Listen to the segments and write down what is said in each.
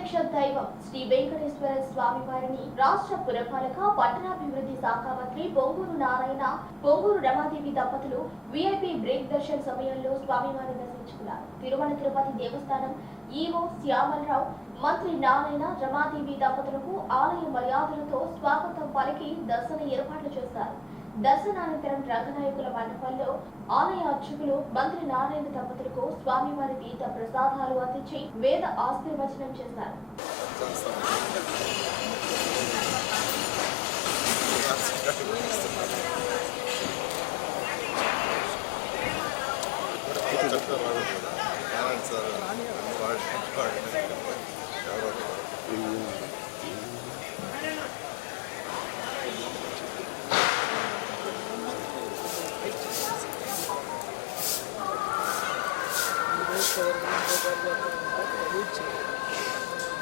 ప్రత్యక్ష దైవం శ్రీ వెంకటేశ్వర స్వామి వారిని రాష్ట్ర పురపాలక పట్టణాభివృద్ధి శాఖ మంత్రి పొంగూరు నారాయణ, పొంగూరు రమాదేవి దంపతులు వీఐపీ బ్రేక్ దర్శన్ సమయంలో స్వామివారిని దర్శించుకున్నారు. తిరుమల తిరుపతి దేవస్థానం ఈవో శ్యామలరావు, మంత్రి నారాయణ రమాదేవి దంపతులకు ఆలయ మర్యాదలతో స్వాగతం పలికి దర్శన ఏర్పాట్లు చేశారు. దర్శనానంతరం రంగనాయకుల మండపంలో ఆలయ అర్చకులు మంత్రి నారాయణ దంపతులకు స్వామివారి తీర్థ ప్రసాదాలు అందించి వేద ఆశీర్వచనం చేశారు.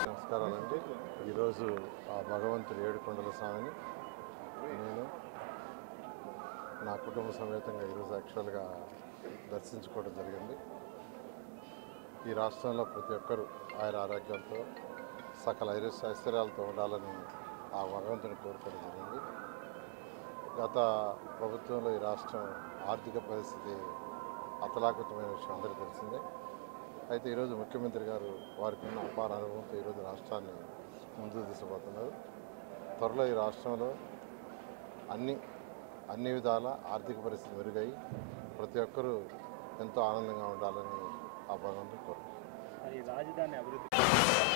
నమస్కారాలండి. ఈరోజు ఆ భగవంతుడు ఏడుకొండల స్వామిని నేను నా కుటుంబ సమేతంగా ఈరోజు యాక్చువల్గా దర్శించుకోవడం జరిగింది. ఈ రాష్ట్రంలో ప్రతి ఒక్కరూ ఆయన ఆరోగ్యంతో సకల ఐశ్వర్యాలతో ఉండాలని ఆ భగవంతుని కోరుకోవడం జరిగింది. గత ప్రభుత్వంలో ఈ రాష్ట్రం ఆర్థిక పరిస్థితి అతలాకుతమైన విషయం అందరికీ తెలిసిందే. అయితే ఈరోజు ముఖ్యమంత్రి గారు వారికి ఉన్న అపార అనుభవంతో ఈరోజు రాష్ట్రాన్ని ముందుకు తీసుకుపోతున్నారు. త్వరలో ఈ రాష్ట్రంలో అన్ని విధాల ఆర్థిక పరిస్థితి మెరుగై ప్రతి ఒక్కరూ ఎంతో ఆనందంగా ఉండాలని ఆ భగవంతుని కోరుకుంటున్నారు.